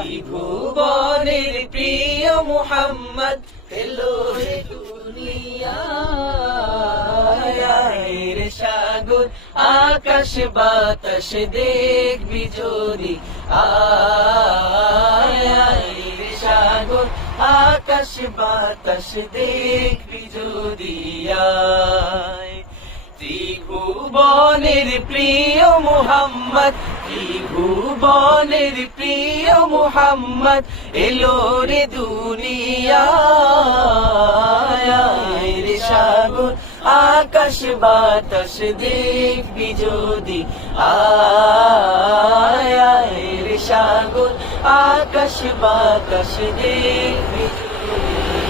ত্রিভুবনের প্রিয় মুহাম্মদ এলো রে দুনিয়ায় রে সাগর আকাশ বাতাস দেখবি যদি আয় রে সাগর আকাশ বাতাস দেখবি যদি আয় ত্রিভুবনের প্রিয় মুহাম্মদ ত্রিভুবনের প্রিয় মুহাম্মদ এলো রে দুনিয়ায় রে সাগর আকাশ বাতাস দেখবি যদি আয় রে সাগর আকাশ বাতাস দেখবি যদি